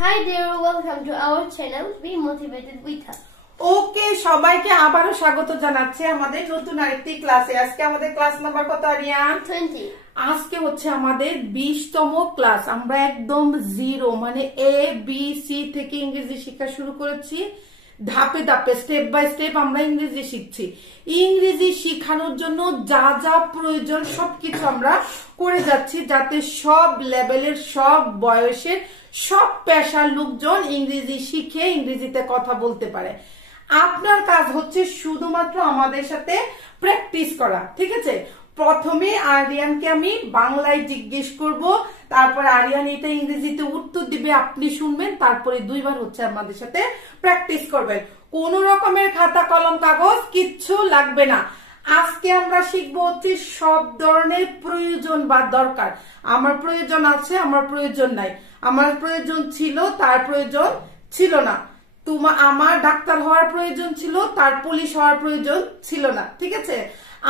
Hi there, welcome to our channel. Be motivated with her. ওকে সবাইকে আবারো স্বাগত জানাচ্ছি আমাদের নতুন আরেকটি ক্লাসে। আজকে আমাদের ক্লাস নাম্বার কত আরিয়ান? 20. আজকে হচ্ছে আমাদের 20তম ক্লাস। আমরা একদম জিরো মানে এ বি সি থেকে ইংরেজি শিক্ষা শুরু করেছি। ধাপে ধাপে স্টেপ বাই স্টেপ আমরা ইংরেজি শিখছি। ইংরেজি শেখানোর জন্য যা যা প্রয়োজন সবকিছু আমরা করে যাচ্ছি, যাতে সব লেভেলের, সব বয়সের, সব পেশার লোকজন ইংরেজি শিখে ইংরেজিতে কথা বলতে পারে। আপনার কাজ হচ্ছে শুধুমাত্র আমাদের সাথে প্র্যাকটিস করা, ঠিক আছে? প্রথমে আরিয়ানকে আমি বাংলায় জিজ্ঞেস করব, তারপর আরিয়ান এটা ইংরেজিতে উত্তর দিবে, আপনি শুনবেন, তারপরে দুইবার হচ্ছে আমাদের সাথে প্র্যাকটিস করবেন। কোন রকমের খাতা কলম কাগজ কিচ্ছু লাগবে না। আজকে আমরা শিখবো হচ্ছে সব ধরনের প্রয়োজন বা দরকার। আমার প্রয়োজন আছে, আমার প্রয়োজন নাই, আমার প্রয়োজন ছিল, তার প্রয়োজন ছিল না, আমার ডাক্তার হওয়ার প্রয়োজন ছিল, তার পুলিশ হওয়ার প্রয়োজন ছিল না, ঠিক আছে?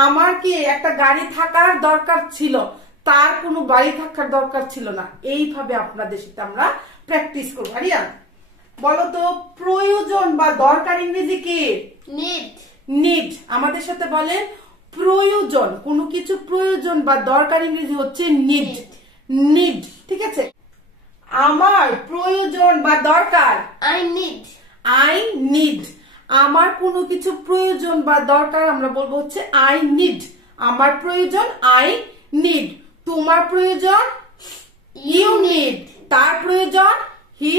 আমার কি একটা গাড়ি থাকার দরকার ছিল, তার কোনো বাড়ি থাকার দরকার ছিল না। এইভাবে আপনাদের সাথে আমরা প্র্যাকটিস করবো। আরিয়ান বলো তো, প্রয়োজন বা দরকার ইংরেজি কি? Need. নিড। আমাদের সাথে বলেন প্রয়োজন, কোনো কিছু প্রয়োজন বা দরকার ইংরেজি হচ্ছে নিড। নিড, ঠিক আছে? আমার প্রয়োজন বা দরকার I need. I need. আমার কোনো কিছু প্রয়োজন বা দরকার আমরা বলবো হচ্ছে আই নিড। আমার প্রয়োজন আই নিড। তোমার প্রয়োজন ইউ নিড। তার প্রয়োজন হি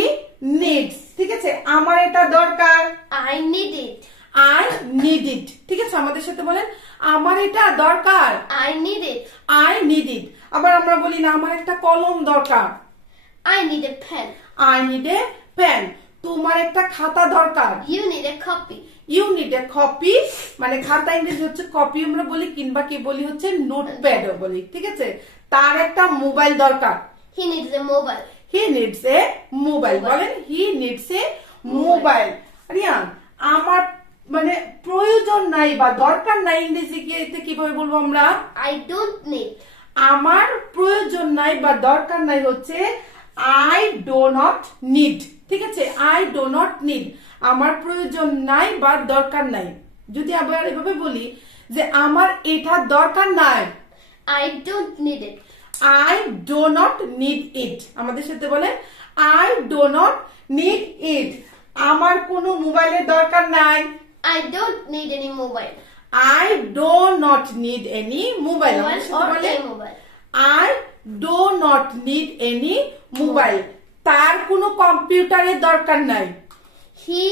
নিডস, ঠিক আছে? আমার এটা দরকার I need it. I need it, ঠিক আছে? আমাদের সাথে বলেন আমার এটা দরকার I need it. I need it. আবার আমরা বলি না আমার একটা কলম দরকার, I need a pen. I need a pen. তোমার একটা খাতা দরকার, You need a copy. You need a copy. মানে খাতা ইংরেজি হচ্ছে কপি আমরা বলি, কিংবা কি বলি হচ্ছে নোটপ্যাডও বলি, ঠিক আছে? তার একটা মোবাইল দরকার, He needs a mobile. He needs a mobile. বলেন he needs a mobile. Riyan আমার মানে প্রয়োজন নাই বা দরকার নাই ইংরেজিতে কিভাবে বলবো আমরা? I don't need. আমার প্রয়োজন নাই বা দরকার নাই হচ্ছে আই ডো নট নিড, ঠিক আছে? I do not need. আমার প্রয়োজন নাই বা দরকার নাই। যদি আবার এভাবে বলি যে আমার এটা দরকার নাই, I don't need it. I do not need it. আমাদের সাথে বলেন I do not need it. আমার কোনো মোবাইলের দরকার নাই, I don't need any mobile. I do not need any mobile. Mobile or a mobile. I do not need any mobile. তার কোনো কম্পিউটারের দরকার নাই, He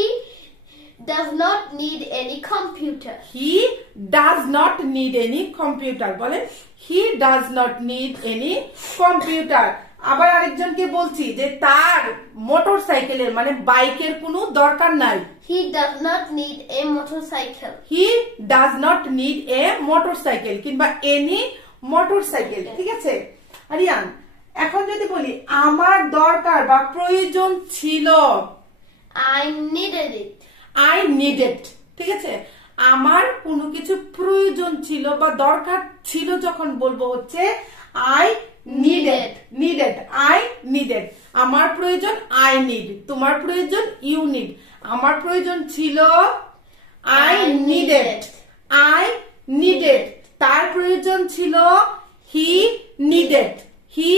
does not need any computer. he does not need any computer. বলেন he does not need any computer. আবার আরেকজনকে বলছি যে তার মোটরসাইকেলের মানে বাইকের কোনো দরকার নাই, He does not need a motorcycle. he does not need a motorcycle কিংবা any motorcycle, ঠিক আছে? আরিয়ান এখন যদি বলি আমার দরকার বা প্রয়োজন ছিল, I needed it. I needed, ঠিক আছে? আমার কোনো কিছু প্রয়োজন ছিল বা দরকার ছিল যখন বলবো হচ্ছে I needed. Needed, I needed. আমার প্রয়োজন I need, তোমার প্রয়োজন you need। আমার প্রয়োজন ছিল I needed, I needed। তার প্রয়োজন ছিল he needed, he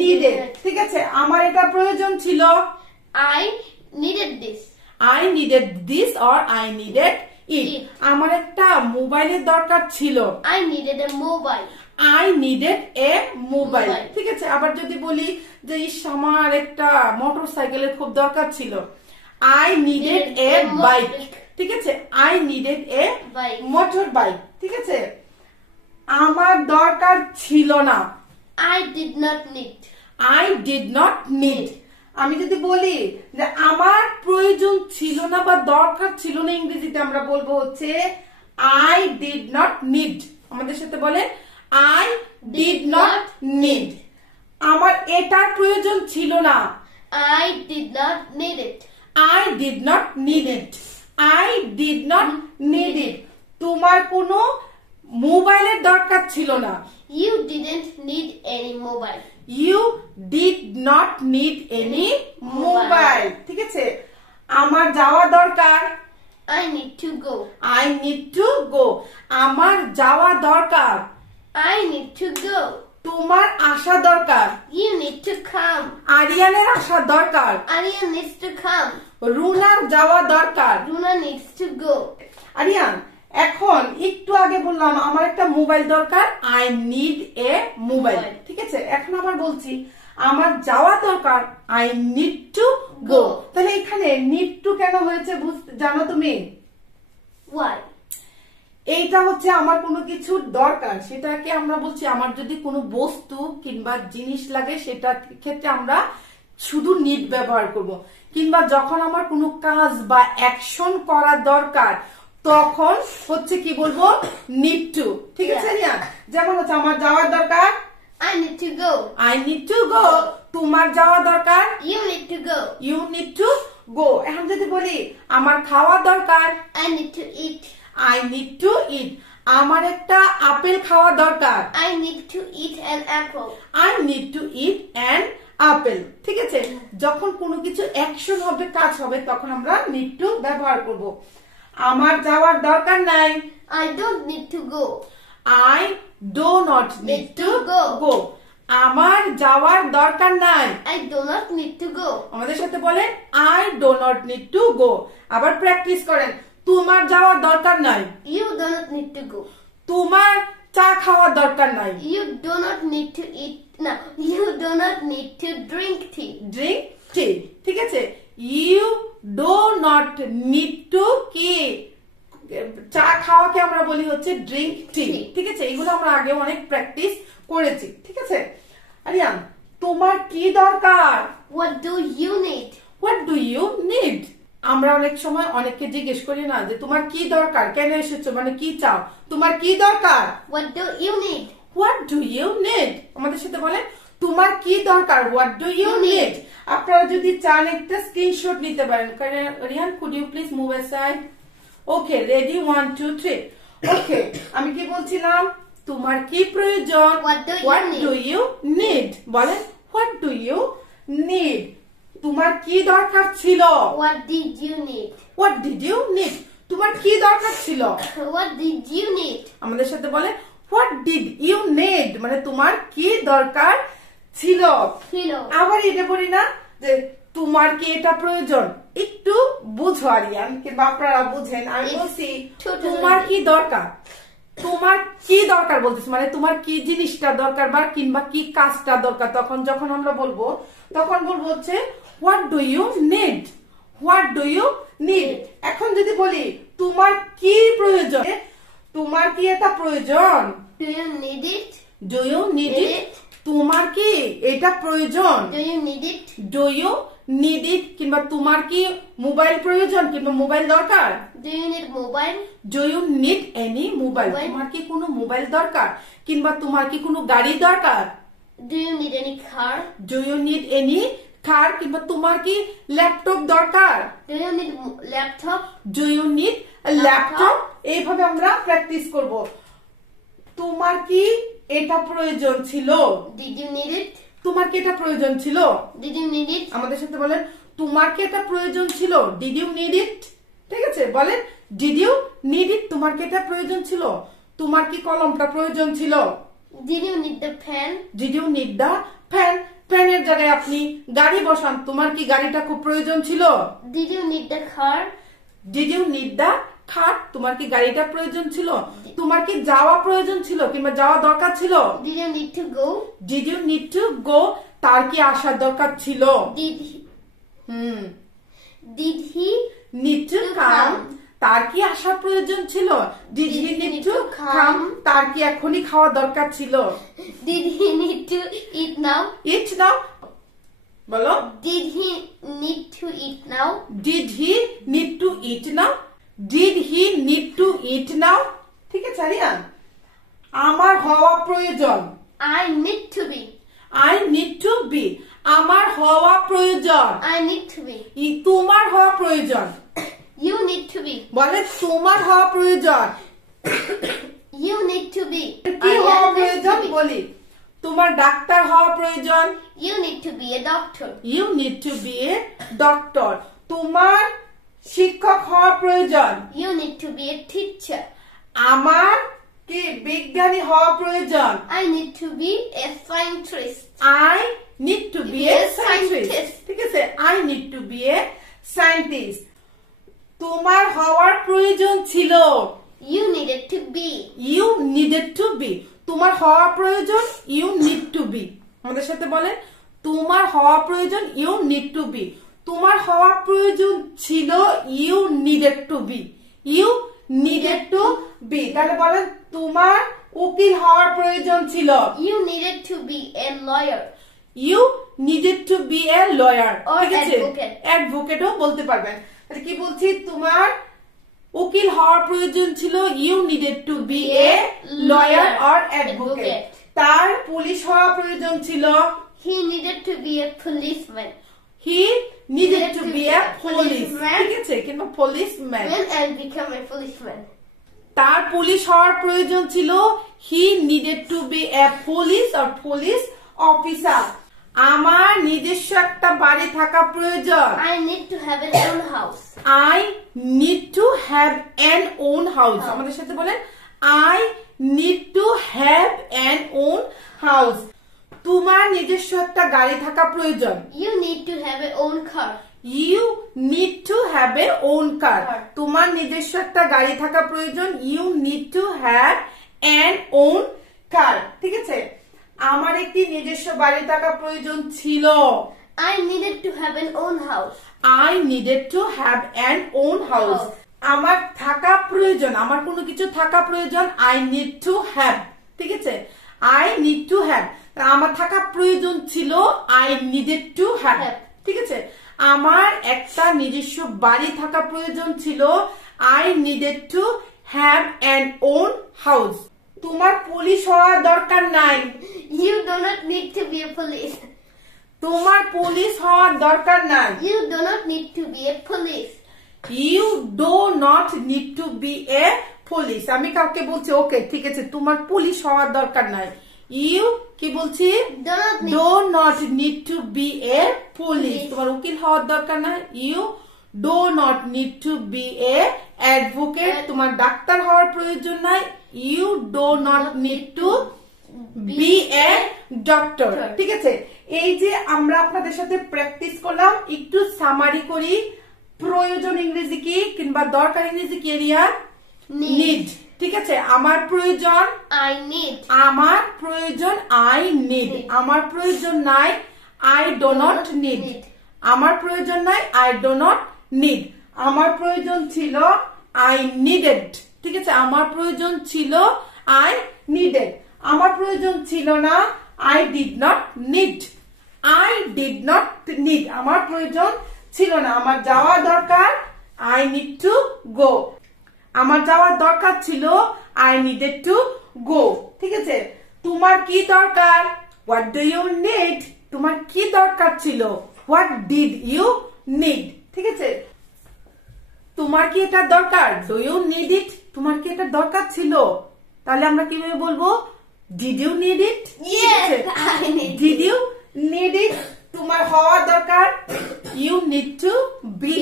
needed, ঠিক আছে? আমার এটা প্রয়োজন ছিল I needed this. I needed this or I needed it। আমার একটা মোবাইলের দরকার ছিল, I needed a mobile. I needed a mobile, Mobile. ঠিক আছে? আবার যদি বলি যে ইস আমার একটা মোটরসাইকেলের খুব দরকার ছিল, I needed a bike, ঠিক আছে? I needed a Bike. Motor bike, ঠিক আছে? আমার দরকার ছিল না, I did not need. I did not need। আমি যদি বলি যে আমার প্রয়োজন ছিল না বা দরকার ছিল না, ইংরেজিতে আমরা বলবো হচ্ছে I did not need। আমাদের সাথে বলে I did not need। আমার এটার প্রয়োজন ছিল না, I did not need it. I did not need it, I did not need it। তোমার কোনো মোবাইলের দরকার ছিল না, You didn't need any mobile. You did not need any mobile. আমার যাওয়া দরকার। I need to go. I need to go. আমার যাওয়া দরকার। I need to go. তোমার আসা দরকার। You need to come. আরিয়ানের আসা দরকার। Aryan needs to come. রুনার যাওয়া দরকার। Runa needs to go. Aryan, এখন একটু আগে বললাম আমার একটা মোবাইল দরকার, আই নিড এ মোবাইল, ঠিক আছে? এখন আবার বলছি আমার যাওয়া দরকার, আই নিড টু গো। তাহলে এখানে নিড টু কেন হয়েছে জানো তুমি? Why? এইটা হচ্ছে আমার কোনো কিছু দরকার, সেটাকে আমরা বলছি আমার যদি কোনো বস্তু কিংবা জিনিস লাগে সেটার ক্ষেত্রে আমরা শুধু নিড ব্যবহার করব, কিংবা যখন আমার কোনো কাজ বা অ্যাকশন করা দরকার তখন হচ্ছে কি বলবো, নিড টু, ঠিক আছে রিয়া? যেমন হচ্ছে আমার যাওয়ার দরকার, I need to go. I need to go. তোমার যাওয়া দরকার, You need to go. You need to go. এখন যদি বলি আমার খাওয়া দরকার, I need to eat. I need to eat. আমার একটা আপেল খাওয়া দরকার, I need to eat an apple. I need to eat an apple. ঠিক আছে? যখন কোনো কিছু অ্যাকশন হবে, কাজ হবে, তখন আমরা need to ব্যবহার করব। আমার যাওয়ার দরকার নাই, I don't need to go. I do not need to go. আমার যাওয়ার দরকার নাই, I do not need to go. আমাদের সাথে বলেন I do not need to go. আবার প্র্যাকটিস করেন, তোমার যাওয়ার দরকার নাই, You do not need to go. তোমার চা খাওয়ার দরকার নাই, You do not need to eat. No, you do not need to drink tea. Drink tea, ঠিক আছে? You do not need to কি, চা খাওয়াকে আমরা বলি হচ্ছে ড্রিঙ্ক টি, ঠিক আছে? এগুলো আমরা আগে অনেক প্র্যাকটিস করেছি, ঠিক আছে? আরিয়ান, তোমার কি দরকার? What do you need? What do you need? আমরা অনেক সময় অনেককে জিজ্ঞেস করি না যে তোমার কি দরকার, কেন এসেছো, মানে কি চাও, তোমার কি দরকার? What do you need? What do you need? আমাদের সাথে বলেন তোমার কি দরকার, হোয়াট ডু ইউ নিড? আপনারা যদি চান একটা স্ক্রিনশট নিতে পারেন। Rihan, could you please move aside? Okay, ready, 1 2 3। Okay, আমি কি বলছিলাম? তোমার কি প্রয়োজন? What do you need? বলেন হোয়াট ডু ইউ নিড? তোমার কি দরকার ছিল? What did you need? What did you need? তোমার কি দরকার ছিল? What did you need? আমাদের সাথে বলে হোয়াট ডিড ইউ নিড, মানে তোমার কি দরকার ছিল। Hello. আবার এটা বলি না যে তোমার কি এটা প্রয়োজন, একটু বুঝো আরিয়ান, কিংবা আপনারা বুঝেন। আমি বলছি তোমার কি দরকার, তোমার কি দরকার বলতেছি, মানে তোমার কি জিনিসটা দরকার বা কিংবা কি কাজটা দরকার। তখন যখন আমরা বলবো তখন বলবো হচ্ছে what do you need, what do you need. এখন যদি বলি তোমার কি প্রয়োজন, তোমার কি এটা প্রয়োজন, Do you need it? Do you need it, তোমার কি এটা প্রয়োজন, Do you need it? Do you need it, কিংবা তোমার কি মোবাইল প্রয়োজন কিংবা মোবাইল দরকার, Do you need mobile? Do you need any mobile, তোমার কি কোনো মোবাইল দরকার, কিংবা তোমার কি কোনো গাড়ি দরকার, Do you need any car? Do you need any car, কিংবা তোমার কি ল্যাপটপ দরকার, Do you need laptop? Do you need laptop. এইভাবে আমরা প্র্যাকটিস করব। তোমার কি এটা প্রয়োজন ছিল, Did you need it? তোমার কি এটা প্রয়োজন ছিল, Did you need it? আমাদের সাথে বলেন তোমার কি এটা প্রয়োজন ছিল, ডিড ইউ নিড ইট, ঠিক আছে? বলেন ডিড ইউ নিড ইট, তোমার কি এটা প্রয়োজন ছিল, তোমার কি কলমটা প্রয়োজন ছিল, Did you need the pen? Did you need the fan, ফ্যানের জায়গায় আপনি গাড়ি বসান, তোমার কি গাড়িটা খুব প্রয়োজন ছিল, Did you need the car? Did you need the cot, তোমার কি গাড়িটা প্রয়োজন ছিল, তোমার কি যাওয়া প্রয়োজন ছিল কিংবা যাওয়া দরকার ছিল, Did you need to go? Did you need to go, তার কি আসার দরকার ছিল, Did he need to come, তার কি আসার প্রয়োজন ছিল, did he need to come, তার কি এখনই খাওয়া দরকার ছিল, Did he need to eat now? ইট নাও, বলো Did he need to eat now? Did he need to eat now, did he need to eat now, ঠিক আছে আরিয়ান? আমার হওয়া প্রয়োজন, I need to be. I need to be, আমার হওয়া প্রয়োজন, I need to be. তোমার হওয়া প্রয়োজন, You need to be. বলে তোমার হওয়া প্রয়োজন, You need to be. কি হওয়া Aryan needs প্রয়োজন to be. বলি, তোমার ডাক্তার হওয়া প্রয়োজন, You need to be a doctor. You need to be a doctor, তোমার শিক্ষক হওয়ার প্রয়োজন। You need to be a teacher. আমার কি বিজ্ঞানী হওয়া প্রয়োজন। I need to be a scientist. I need to be a scientist. ঠিক আছে, I need to be a scientist. তোমার হওয়ার প্রয়োজন ছিল। You needed to be. You needed to be. তোমার হওয়া প্রয়োজন, you need to be. আমাদের সাথে বলেন, তোমার হওয়া প্রয়োজন, you need to be. তোমার হওয়া প্রয়োজন ছিল, you needed to be. You needed to be. তাহলে বলেন, তোমার উকিল হওয়ার প্রয়োজন ছিল। You needed to be a lawyer. You needed to be a lawyer. Or ঠিক আছে, advocate. অ্যাডভোকেটও বলতে পারবেন। তাহলে কি বলছি, তোমার উকিল হওয়ার প্রয়োজন ছিল, you needed to be a lawyer or advocate. তার পুলিশ হওয়া প্রয়োজন ছিল, He needed to be a policeman. he needed to be a police. ঠিক আছে, কিংবা policeman. When I'll become a policeman. তার পুলিশ হওয়ার প্রয়োজন ছিল, he needed to be a police or police officer. আমার নিজস্ব একটা বাড়ি থাকা প্রয়োজন। I need to have an own house. I need to have an own house. আমাদের সাথে বলেন, I need to have an own house. তোমার নিজস্ব একটা গাড়ি থাকা প্রয়োজন। You need to have an own car. You need to have a own car. তোমার নিজস্ব একটা গাড়ি থাকা প্রয়োজন। You need to have an own car. ঠিক আছে, আমার একটি নিজস্ব বাড়ি থাকা প্রয়োজন ছিল। I needed to have an own house. I needed to have an own house. আমার থাকা প্রয়োজন, আমার কোনো কিছু থাকা প্রয়োজন। I need to have. ঠিক আছে, I need to have. আমার থাকা প্রয়োজন ছিল, I needed to have. ঠিক আছে, আমার একটা নিজস্ব বাড়ি থাকা প্রয়োজন ছিল, I needed to have an own house. তোমার পুলিশ হওয়ার দরকার নাই। You do not need to be a police. তোমার পুলিশ হওয়ার দরকার নাই। You do not need to be a police. You do not need to be a police. আমি কাউকে বলছি, ওকে ঠিক আছে, তোমার পুলিশ হওয়ার দরকার নাই। You কি বলছি, do not need to be a police. তোমার উকিল হওয়ার দরকার নাই। You do not need to be a advocate. তোমার ডাক্তার হওয়ার প্রয়োজন নাই। You do not need to be a doctor. ঠিক আছে, এই যে আমরা আপনাদের সাথে প্র্যাকটিস করলাম, একটু সামারি করি। প্রয়োজন ইংরেজি কি, কিংবা দরকার ইংরেজি কি, এরিয়া নিড। ঠিক আছে, আমার প্রয়োজন, I need. আমার প্রয়োজন, I need. আমার প্রয়োজন নাই, I do not need. আমার প্রয়োজন নাই, I do not need. আমার প্রয়োজন ছিল, I needed. ঠিক আছে, আমার প্রয়োজন ছিল, I needed. আমার প্রয়োজন ছিল না, I did not need. I did not need. আমার প্রয়োজন ছিল না, আমার যাওয়া দরকার, I need to go. আমার যাওয়ার দরকার ছিল, I needed to go. ঠিক আছে, তোমার কি দরকার, what do you need? তোমার কি দরকার ছিল, what did you need? ঠিক আছে, তোমার কি এটা দরকার, do you need it? তোমার কি এটা দরকার ছিল, তাহলে আমরা কিভাবে বলবো, did you need it? Yes, I need. Did you need it? তোমার হওয়া দরকার, you need to be.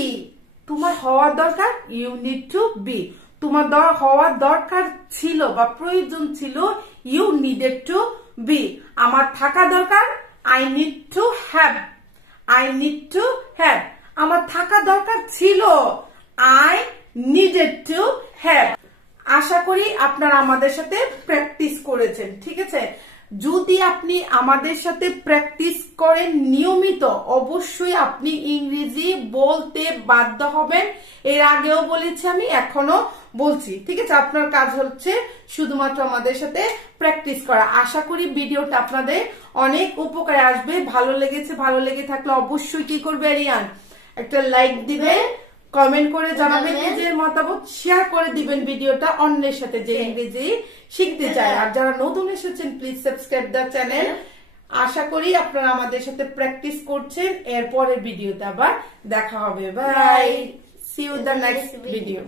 তোমার হওয়া দরকার, you need to be. তোমার হওয়ার দরকার ছিল বা প্রয়োজন ছিল, you needed to be. আমার থাকা দরকার, I need to have. I need to have. আমার থাকা দরকার ছিল, I needed to have. আশা করি আপনারা আমাদের সাথে প্র্যাকটিস করেছেন। ঠিক আছে, যদি আপনি আমাদের সাথে প্র্যাকটিস করেন নিয়মিত, অবশ্যই আপনি ইংরেজি বলতে বাধ্য হবেন। এর আগেও বলেছি আমি, এখনো বলছি। ঠিক আছে, আপনার কাজ হচ্ছে শুধুমাত্র আমাদের সাথে প্র্যাকটিস করা। আশা করি ভিডিওটা আপনাদের অনেক উপকারে আসবে। ভালো লেগেছে, ভালো লেগে থাকলে অবশ্যই কি করবে রিয়ান, একটা লাইক দিবে, কমেন্ট করে জানাবেন নিজের মতামত, শেয়ার করে দিবেন ভিডিওটা অন্যের সাথে যে ইংরেজি শিখতে চায়। আর যারা নতুন এসেছেন, প্লিজ সাবস্ক্রাইব দ্য চ্যানেল। আশা করি আপনারা আমাদের সাথে প্র্যাকটিস করছেন। এরপরের ভিডিওতে আবার দেখা হবে। Bye, see you the next video.